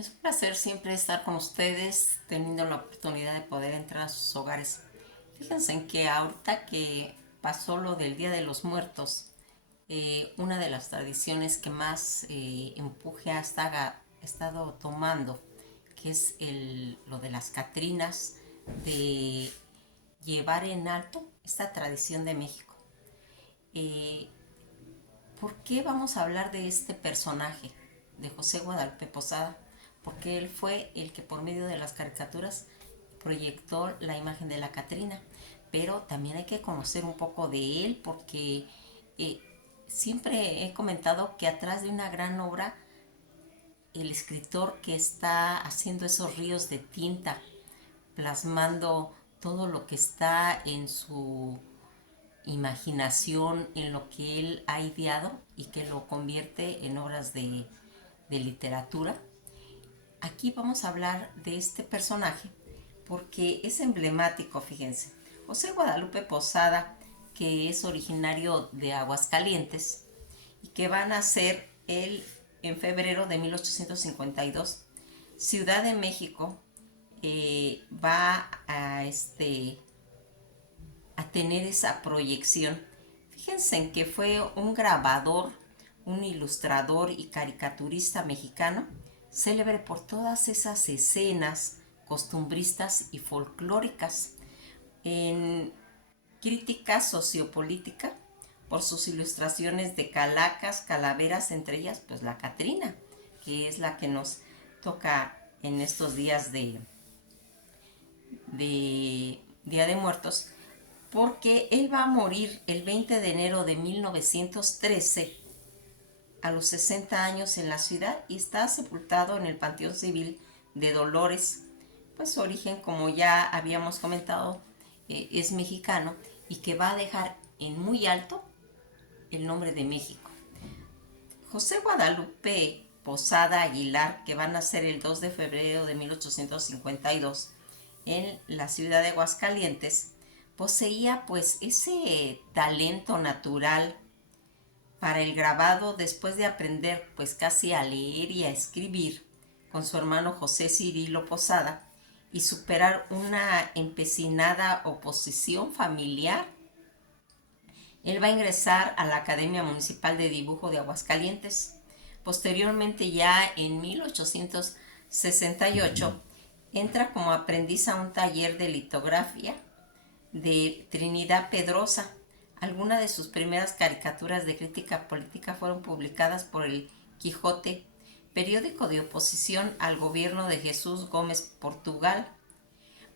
Es un placer siempre estar con ustedes, teniendo la oportunidad de poder entrar a sus hogares. Fíjense en que ahorita que pasó lo del Día de los Muertos, una de las tradiciones que más empuje ha estado tomando, que es lo de las Catrinas, de llevar en alto esta tradición de México. Eh, ¿Por qué vamos a hablar de este personaje, de José Guadalupe Posada? Porque él fue el que por medio de las caricaturas proyectó la imagen de la Catrina. Pero también hay que conocer un poco de él porque eh, siempre he comentado que atrás de una gran obra, el escritor que está haciendo esos ríos de tinta, plasmando todo lo que está en su imaginación, en lo que él ha ideado y que lo convierte en obras de literatura. Aquí vamos a hablar de este personaje porque es emblemático, fíjense. José Guadalupe Posada, que es originario de Aguascalientes y que va a nacer él en febrero de 1852. Ciudad de México va a tener esa proyección. Fíjense en que fue un grabador, un ilustrador y caricaturista mexicano, célebre por todas esas escenas costumbristas y folclóricas. En crítica sociopolítica, por sus ilustraciones de calacas, calaveras, entre ellas pues la Catrina, que es la que nos toca en estos días de Día de Muertos, porque él va a morir el 20 de enero de 1913 a los 60 años en la ciudad y está sepultado en el Panteón Civil de Dolores. Pues su origen, como ya habíamos comentado, es mexicano y que va a dejar en muy alto el nombre de México. José Guadalupe Posada Aguilar, que va a nacer el 2 de febrero de 1852 en la ciudad de Aguascalientes, poseía pues ese talento natural para el grabado después de aprender pues casi a leer y a escribir con su hermano José Cirilo Posada y superar una empecinada oposición familiar. Él va a ingresar a la Academia Municipal de Dibujo de Aguascalientes. Posteriormente, ya en 1868, entra como aprendiz a un taller de litografía de Trinidad Pedrosa. Algunas de sus primeras caricaturas de crítica política fueron publicadas por el Quijote, periódico de oposición al gobierno de Jesús Gómez Portugal.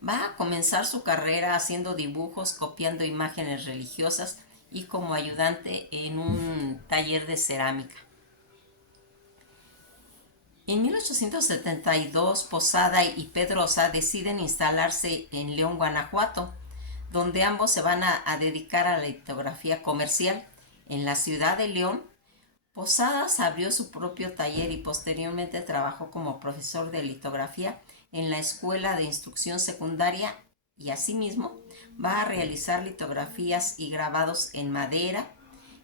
Va a comenzar su carrera haciendo dibujos, copiando imágenes religiosas y como ayudante en un taller de cerámica. En 1872, Posada y Pedrosa deciden instalarse en León, Guanajuato, donde ambos se van a dedicar a la litografía comercial. En la ciudad de León, Posadas abrió su propio taller y posteriormente trabajó como profesor de litografía en la Escuela de Instrucción Secundaria y asimismo va a realizar litografías y grabados en madera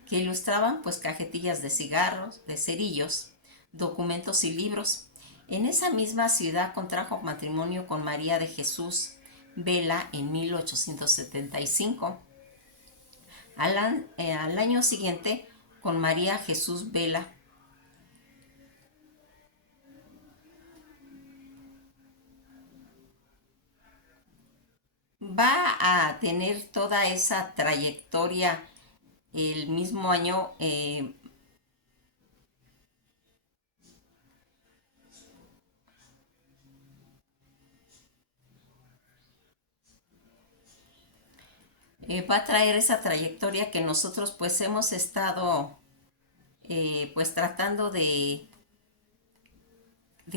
que ilustraban pues cajetillas de cigarros, de cerillos, documentos y libros. En esa misma ciudad contrajo matrimonio con María de Jesús Vela en 1875. Al año siguiente, con María Jesús Vela, va a tener toda esa trayectoria el mismo año. Va a traer esa trayectoria que nosotros pues hemos estado pues tratando de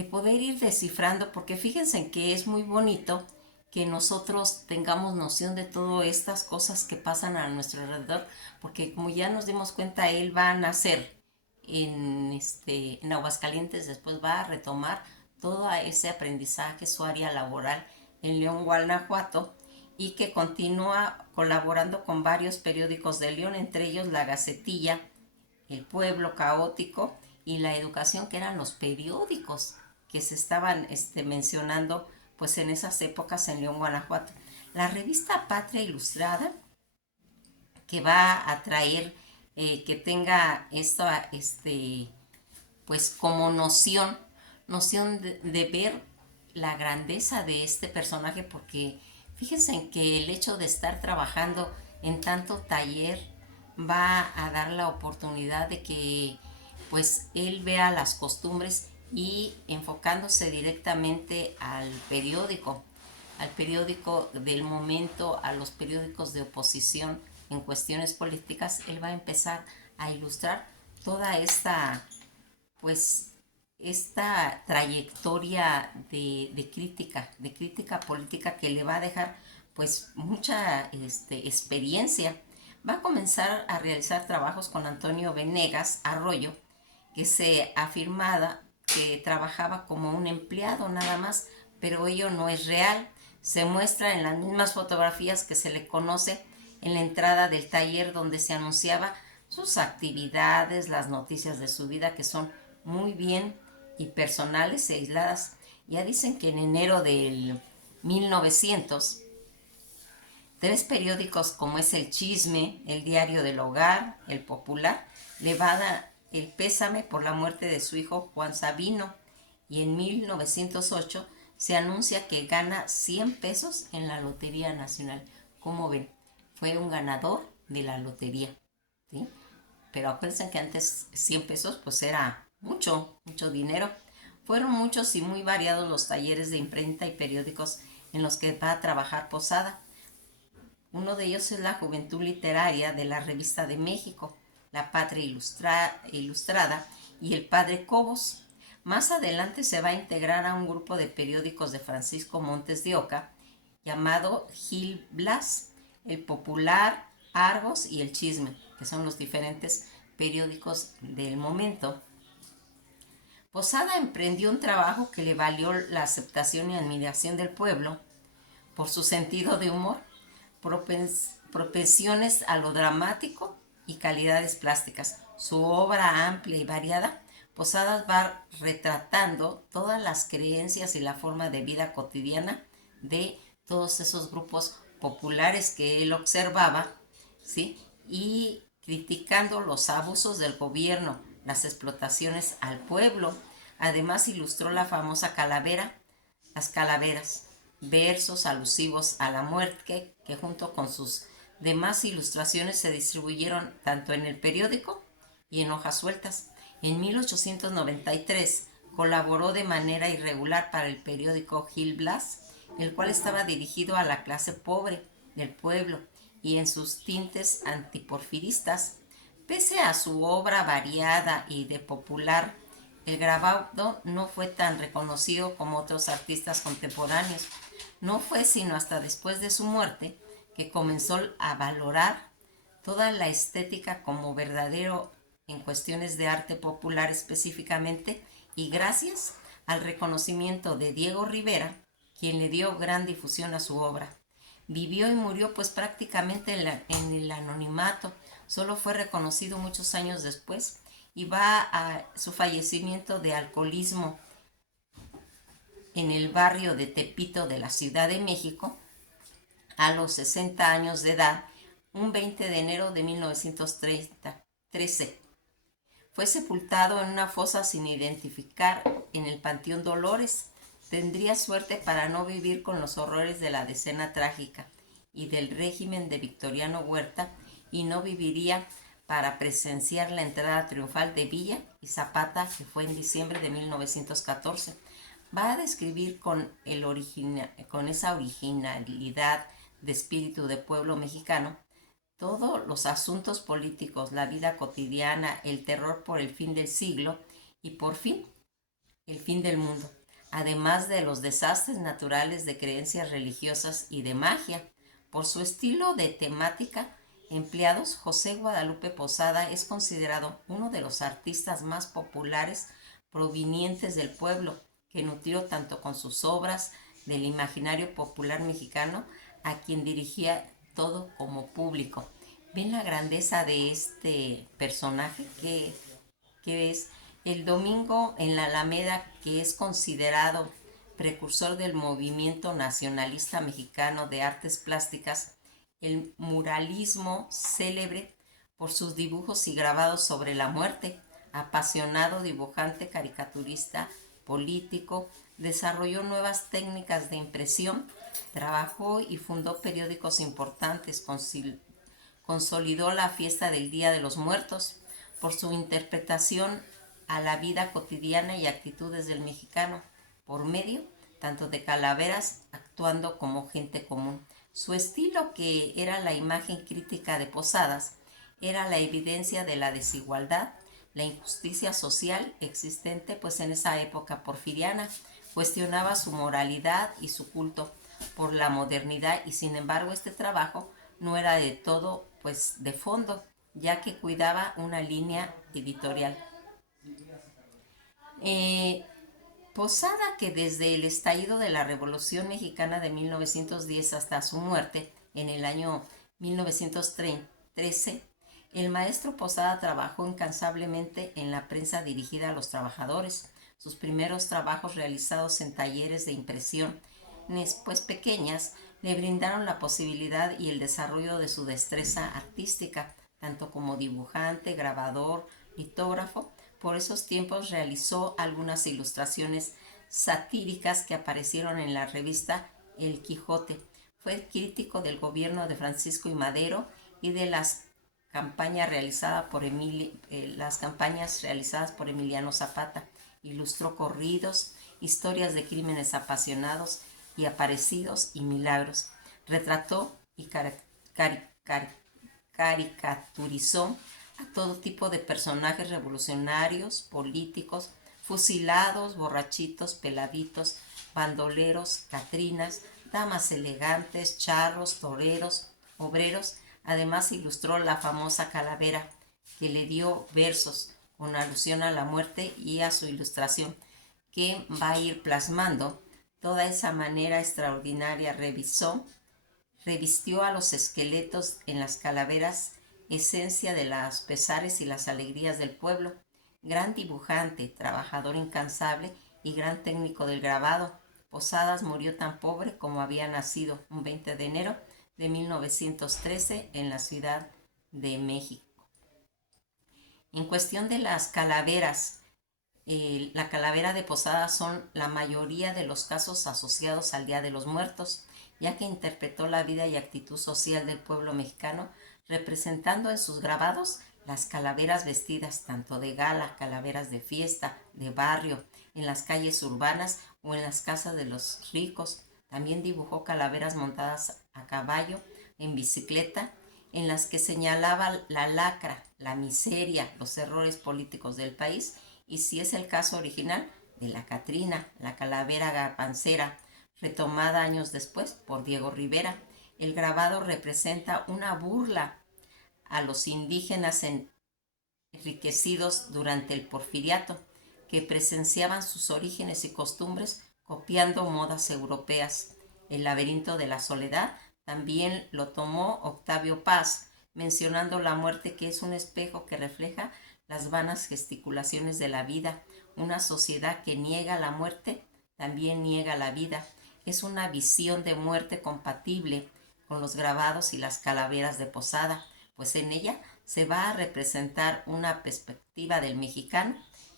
poder ir descifrando, porque fíjense en que es muy bonito que nosotros tengamos noción de todas estas cosas que pasan a nuestro alrededor, porque como ya nos dimos cuenta, él va a nacer en Aguascalientes, después va a retomar todo ese aprendizaje, su área laboral en León, Guanajuato, y que continúa colaborando con varios periódicos de León, entre ellos La Gacetilla, El Pueblo Caótico y La Educación, que eran los periódicos que se estaban mencionando pues en esas épocas en León, Guanajuato. La revista Patria Ilustrada, que va a traer que tenga esta, pues como noción de ver la grandeza de este personaje, porque fíjense en que el hecho de estar trabajando en tanto taller va a dar la oportunidad de que pues él vea las costumbres y enfocándose directamente al periódico del momento, a los periódicos de oposición en cuestiones políticas, él va a empezar a ilustrar toda pues, esta trayectoria de crítica política que le va a dejar pues mucha experiencia. Va a comenzar a realizar trabajos con Antonio Venegas Arroyo, que se afirmaba que trabajaba como un empleado nada más, pero ello no es real. Se muestra en las mismas fotografías que se le conoce en la entrada del taller donde se anunciaba sus actividades, las noticias de su vida, que son muy bien y personales e aisladas. Ya dicen que en enero del 1900, tres periódicos como es El Chisme, El Diario del Hogar, El Popular, le va a dar el pésame por la muerte de su hijo Juan Sabino, y en 1908 se anuncia que gana 100 pesos en la Lotería Nacional. Como ven, fue un ganador de la lotería, ¿sí? Pero acuérdense que antes 100 pesos pues era mucho, mucho dinero. Fueron muchos y muy variados los talleres de imprenta y periódicos en los que va a trabajar Posada. Uno de ellos es la Juventud Literaria de la Revista de México, la Patria Ilustrada y el Padre Cobos. Más adelante se va a integrar a un grupo de periódicos de Francisco Montes de Oca llamado Gil Blas, el Popular, Argos y el Chisme, que son los diferentes periódicos del momento. Posada emprendió un trabajo que le valió la aceptación y admiración del pueblo por su sentido de humor, propensiones a lo dramático y calidades plásticas. Su obra amplia y variada, Posadas va retratando todas las creencias y la forma de vida cotidiana de todos esos grupos populares que él observaba, ¿sí? Y criticando los abusos del gobierno, las explotaciones al pueblo. Además ilustró la famosa calavera, las calaveras, versos alusivos a la muerte que junto con sus demás ilustraciones se distribuyeron tanto en el periódico y en hojas sueltas. En 1893 colaboró de manera irregular para el periódico Gil Blas, el cual estaba dirigido a la clase pobre del pueblo y en sus tintes antiporfiristas. Pese a su obra variada y de popular, el grabado no fue tan reconocido como otros artistas contemporáneos. No fue sino hasta después de su muerte que comenzó a valorar toda la estética como verdadero en cuestiones de arte popular específicamente, y gracias al reconocimiento de Diego Rivera, quien le dio gran difusión a su obra. Vivió y murió pues prácticamente en el anonimato, solo fue reconocido muchos años después, y va a su fallecimiento de alcoholismo en el barrio de Tepito de la Ciudad de México a los 60 años de edad, un 20 de enero de 1913. Fue sepultado en una fosa sin identificar en el Panteón Dolores. Tendría suerte para no vivir con los horrores de la decena trágica y del régimen de Victoriano Huerta, y no viviría para presenciar la entrada triunfal de Villa y Zapata, que fue en diciembre de 1914. Va a describir con esa originalidad de espíritu de pueblo mexicano todos los asuntos políticos, la vida cotidiana, el terror por el fin del siglo y por fin el fin del mundo, además de los desastres naturales, de creencias religiosas y de magia. Por su estilo de temática empleados, José Guadalupe Posada es considerado uno de los artistas más populares provenientes del pueblo, que nutrió tanto con sus obras del imaginario popular mexicano, a quien dirigía todo como público. ¿Ven la grandeza de este personaje que es? El domingo en la Alameda, que es considerado precursor del movimiento nacionalista mexicano de artes plásticas, el muralismo célebre por sus dibujos y grabados sobre la muerte, apasionado dibujante, caricaturista, político, desarrolló nuevas técnicas de impresión, trabajó y fundó periódicos importantes, consolidó la fiesta del Día de los Muertos por su interpretación a la vida cotidiana y actitudes del mexicano, por medio tanto de calaveras actuando como gente común. Su estilo, que era la imagen crítica de Posadas, era la evidencia de la desigualdad, la injusticia social existente pues en esa época porfiriana. Cuestionaba su moralidad y su culto por la modernidad, y sin embargo este trabajo no era de todo pues de fondo, ya que cuidaba una línea editorial. Eh, Posada, que desde el estallido de la Revolución Mexicana de 1910 hasta su muerte en el año 1913, el maestro Posada trabajó incansablemente en la prensa dirigida a los trabajadores. Sus primeros trabajos realizados en talleres de impresión, pues pequeñas, le brindaron la posibilidad y el desarrollo de su destreza artística, tanto como dibujante, grabador, litógrafo. Por esos tiempos realizó algunas ilustraciones satíricas que aparecieron en la revista El Quijote. Fue crítico del gobierno de Francisco I. Madero y de las campañas realizadas por Emiliano Zapata. Ilustró corridos, historias de crímenes apasionados y aparecidos y milagros. Retrató y caricaturizó a todo tipo de personajes revolucionarios, políticos, fusilados, borrachitos, peladitos, bandoleros, catrinas, damas elegantes, charros, toreros, obreros. Además ilustró la famosa calavera, que le dio versos con alusión a la muerte y a su ilustración, que va a ir plasmando toda esa manera extraordinaria. Revistió a los esqueletos en las calaveras, esencia de los pesares y las alegrías del pueblo. Gran dibujante, trabajador incansable y gran técnico del grabado, Posadas murió tan pobre como había nacido, un 20 de enero de 1913 en la Ciudad de México. En cuestión de las calaveras, la calavera de Posadas son la mayoría de los casos asociados al Día de los Muertos, ya que interpretó la vida y actitud social del pueblo mexicano, representando en sus grabados las calaveras vestidas tanto de gala, calaveras de fiesta, de barrio, en las calles urbanas o en las casas de los ricos. También dibujó calaveras montadas a caballo, en bicicleta, en las que señalaba la lacra, la miseria, los errores políticos del país, y si es el caso original de la Catrina, la calavera garbancera, retomada años después por Diego Rivera. El grabado representa una burla a los indígenas enriquecidos durante el porfiriato, que presenciaban sus orígenes y costumbres copiando modas europeas. El laberinto de la soledad también lo tomó Octavio Paz, mencionando la muerte, que es un espejo que refleja las vanas gesticulaciones de la vida. Una sociedad que niega la muerte también niega la vida. Es una visión de muerte compatible con los grabados y las calaveras de Posada, pues en ella se va a representar una perspectiva del mexicano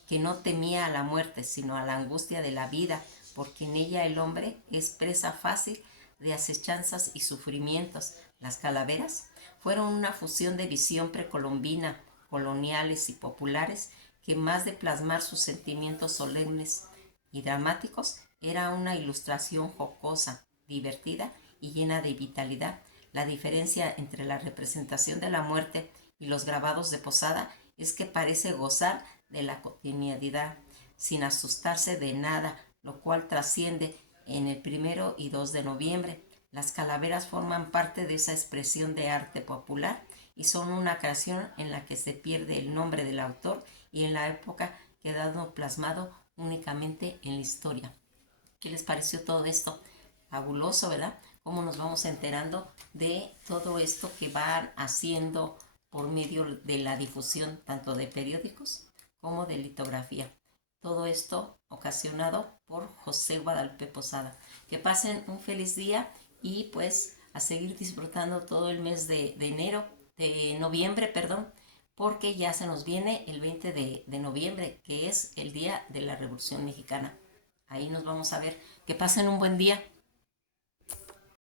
que no temía a la muerte, sino a la angustia de la vida, porque en ella el hombre es presa fácil de acechanzas y sufrimientos. Las calaveras fueron una fusión de visión precolombina, coloniales y populares, que más de plasmar sus sentimientos solemnes y dramáticos, era una ilustración jocosa, divertida y llena de vitalidad. La diferencia entre la representación de la muerte y los grabados de Posada es que parece gozar de la cotidianidad, sin asustarse de nada, lo cual trasciende en el 1 y 2 de noviembre. Las calaveras forman parte de esa expresión de arte popular y son una creación en la que se pierde el nombre del autor y en la época quedando plasmado únicamente en la historia. ¿Qué les pareció todo esto? Fabuloso, ¿verdad? Cómo nos vamos enterando de todo esto que van haciendo por medio de la difusión tanto de periódicos como de litografía. Todo esto ocasionado por José Guadalupe Posada. Que pasen un feliz día y pues a seguir disfrutando todo el mes de noviembre, perdón, porque ya se nos viene el 20 de noviembre, que es el día de la Revolución Mexicana. Ahí nos vamos a ver. Que pasen un buen día.